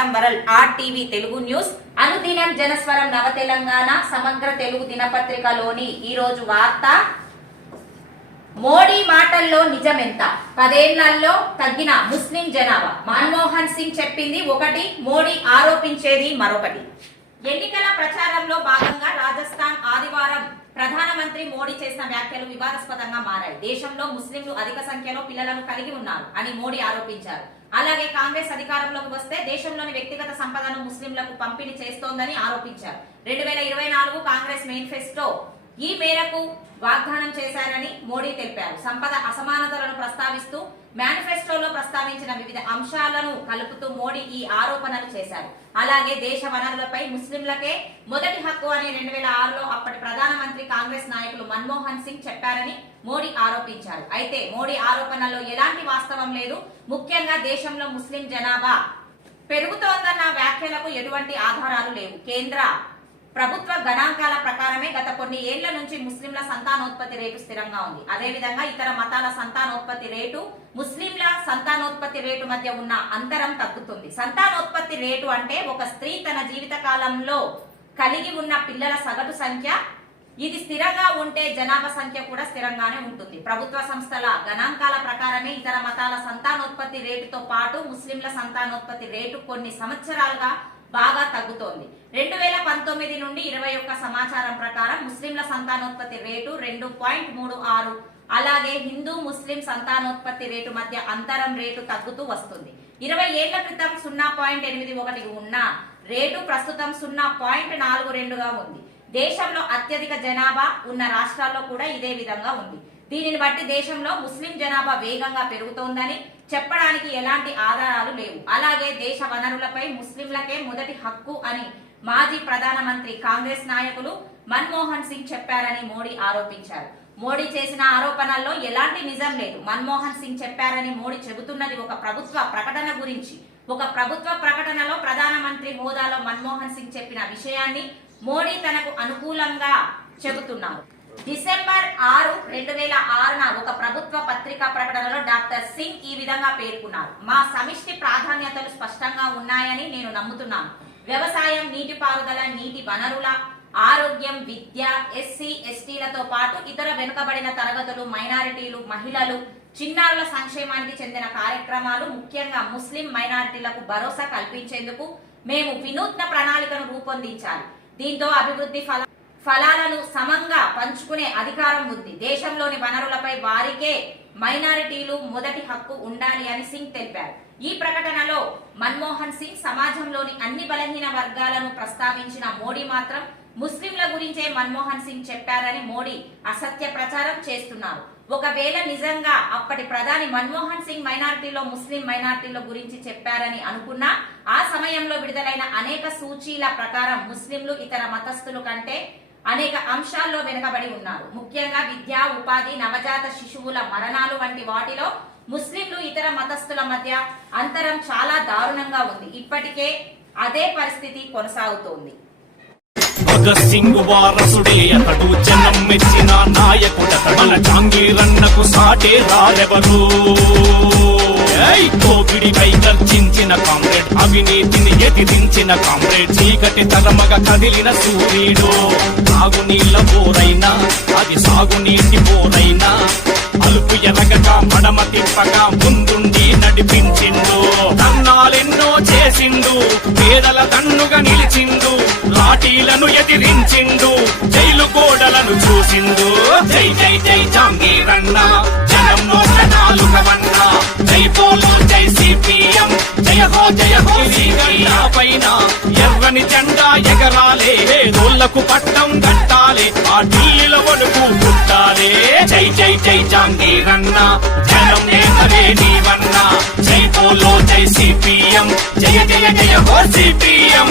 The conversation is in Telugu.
ఆటం వరల్ తెలుగు న్యూస్ అనుదినం జనస్వరం నవ తెలంగాణ సమగ్ర తెలుగు దినపత్రికలోని ఈ రోజు వార్త మోడీ మాటల్లో నిజమెంత? పదేళ్ళలో తగ్గిన ముస్లిం జనాభా. మన్మోహన్ సింగ్ చెప్పింది ఒకటి మోడీ ఆరోపించేది మరొకటి. ఎన్నికల ప్రచారంలో భాగంగా రాజస్థాన్ ఆదివారం ప్రధానమంత్రి మోడీ చేసిన వ్యాఖ్యలు వివాదాస్పదంగా మారాయి. దేశంలో ముస్లింలు అధిక సంఖ్యలో పిల్లలను కలిగి ఉన్నారు అని మోడీ ఆరోపించారు. అలాగే కాంగ్రెస్ అధికారంలోకి వస్తే దేశంలోని వ్యక్తిగత సంపదను ముస్లింలకు పంపిణీ చేస్తోందని ఆరోపించారు. రెండు వేల ఇరవై నాలుగు కాంగ్రెస్ మేనిఫెస్టో ఈ మేరకు వాగ్దానం చేశారని మోడీ తెలిపారు. సంపద అసమానతలను ప్రస్తావిస్తూ మేనిఫెస్టోలో ప్రస్తావించిన వివిధ అంశాలను కలుపుతూ మోడీ ఈ ఆరోపణలు చేశారు. అలాగే దేశ వనరులపై ముస్లింలకే మొదటి హక్కు అని రెండు వేల అప్పటి ప్రధానమంత్రి కాంగ్రెస్ నాయకులు మన్మోహన్ సింగ్ చెప్పారని మోడీ ఆరోపించారు. అయితే మోడీ ఆరోపణల్లో ఎలాంటి వాస్తవం లేదు. ముఖ్యంగా దేశంలో ముస్లిం జనాభా పెరుగుతోందన్న వ్యాఖ్యలకు ఎటువంటి ఆధారాలు లేవు. కేంద్ర ప్రభుత్వ గణాంకాల ప్రకారమే గత కొన్ని ఏళ్ళ నుంచి ముస్లింల సంతానోత్పత్తి రేటు స్థిరంగా ఉంది. అదేవిధంగా ఇతర మతాల సంతానోత్పత్తి రేటు ముస్లింల సంతానోత్పత్తి రేటు మధ్య ఉన్న అంతరం తగ్గుతుంది. సంతానోత్పత్తి రేటు అంటే ఒక స్త్రీ తన జీవిత కాలంలో కలిగి ఉన్న పిల్లల సగటు సంఖ్య ఇది స్థిరంగా ఉంటే జనాభా సంఖ్య కూడా స్థిరంగానే ఉంటుంది. ప్రభుత్వ సంస్థల గణాంకాల ప్రకారమే ఇతర మతాల సంతానోత్పత్తి రేటుతో పాటు ముస్లింల సంతానోత్పత్తి రేటు కొన్ని సంవత్సరాలుగా బాగా తగ్గుతోంది. రెండు వేల పంతొమ్మిది నుండి ఇరవై ఒక్క సమాచారం ప్రకారం ముస్లింల సంతానోత్పత్తి రేటు రెండు పాయింట్ మూడు ఆరు అలాగే హిందూ ముస్లిం సంతానోత్పత్తి రేటు మధ్య అంతరం రేటు తగ్గుతూ వస్తుంది. ఇరవై ఏళ్ళ క్రితం సున్నా పాయింట్ ఎనిమిది ఒకటి ఉన్న రేటు ప్రస్తుతం సున్నా పాయింట్ నాలుగు రెండుగా ఉంది. దేశంలో అత్యధిక జనాభా ఉన్న రాష్ట్రాల్లో కూడా ఇదే విధంగా ఉంది. దీనిని బట్టి దేశంలో ముస్లిం జనాభా వేగంగా పెరుగుతోందని చెప్పడానికి ఎలాంటి ఆధారాలు లేవు. అలాగే దేశ వనరులపై ముస్లింలకే మొదటి హక్కు అని మాజీ ప్రధానమంత్రి కాంగ్రెస్ నాయకులు మన్మోహన్ సింగ్ చెప్పారని మోడీ ఆరోపించారు. మోడీ చేసిన ఆరోపణల్లో ఎలాంటి నిజం లేదు. మన్మోహన్ సింగ్ చెప్పారని మోడీ చెబుతున్నది ఒక ప్రభుత్వ ప్రకటన గురించి. ఒక ప్రభుత్వ ప్రకటనలో ప్రధానమంత్రి హోదాలో మన్మోహన్ సింగ్ చెప్పిన విషయాన్ని మోడీ తనకు అనుకూలంగా చెబుతున్నారు. డిసెంబర్ ఆరు రెండు వేల ఆరున ఒక ప్రభుత్వ పత్రికా ప్రకటనలో డాక్టర్ సింగ్ ఈ విధంగా పేర్కొన్నారు. మా సమిష్టి ప్రాధాన్యతలు స్పష్టంగా ఉన్నాయని నేను నమ్ముతున్నాను. వ్యవసాయం నీటిపారుదల నీటి వనరుల ఆరోగ్యం విద్య ఎస్సీ ఎస్టీలతో పాటు ఇతర వెనుకబడిన తరగతులు మైనారిటీలు మహిళలు చిన్నారుల సంక్షేమానికి చెందిన కార్యక్రమాలు ముఖ్యంగా ముస్లిం మైనారిటీలకు భరోసా కల్పించేందుకు మేము వినూత్న ప్రణాళికను రూపొందించాలి. దీంతో అభివృద్ధి ఫల ఫలాలను సమంగా పంచుకునే అధికారం ఉంది. దేశంలోని వనరులపై వారికే మైనారిటీలు మొదటి హక్కు ఉండాలి అని సింగ్ తెలిపారు. ఈ ప్రకటనలో మన్మోహన్ సింగ్ సమాజంలోని అన్ని బలహీన వర్గాలను ప్రస్తావించిన మోడీ మాత్రం ముస్లింల గురించే మన్మోహన్ సింగ్ చెప్పారని మోడీ అసత్య ప్రచారం చేస్తున్నారు. ఒకవేళ నిజంగా అప్పటి ప్రధాని మన్మోహన్ సింగ్ మైనార్టీలో ముస్లిం మైనార్టీల గురించి చెప్పారని అనుకున్నా ఆ సమయంలో విడుదలైన అనేక సూచీల ప్రకారం ముస్లింలు ఇతర మతస్థులు కంటే అనేక అంశాల్లో వెనుకబడి ఉన్నారు. ముఖ్యంగా విద్య ఉపాధి నవజాత శిశువుల మరణాలు వంటి వాటిలో ముస్లింలు ఇతర మతస్థుల మధ్య అంతరం చాలా దారుణంగా ఉంది. ఇప్పటికే అదే పరిస్థితి కొనసాగుతోంది. భగత్ సింగ్ వారసుడే అతడు జనం మెచ్చిన నాయకుడతడు మన జాంగీరన్నకు సాటే రారెవరు? ఏయ్! దోపిడిపై గర్జించిన కామ్రేడ్ అవినీతిని ఎదిరించిన కామ్రేడ్ చీకటి తరమగ కదిలిన సూర్యుడు. తాగునీళ్ళ బోరైనా అది సాగునీటి బోరైనా అలుపు ఎరగక మడమ తిప్పక ముందుండి నడిపించిండు. తన్నాలెన్నో చేసిండు పేదల కన్నుగా నిలిచిండు. పార్టీలను ఎదిరించిండు జైలు గోడలను చూసిండు. జై జై జై జాంగీరన్న జనం నోట నాలుగవన్న జై పోలు జై సిపిఎం జయ హో జయ హో సిపిఎం. పైన ఎర్రని జెండా ఎగరాలే రోళ్ళకు పట్టం కట్టాలి ఆ ఢిల్లీల వణుకు పుట్టాలే. జై జై జై జాంగీరన్న జనం నేతలే నీవన్న. జై పోలో జై సిపిఎం జయ జయ జయ హో సిపిఎం.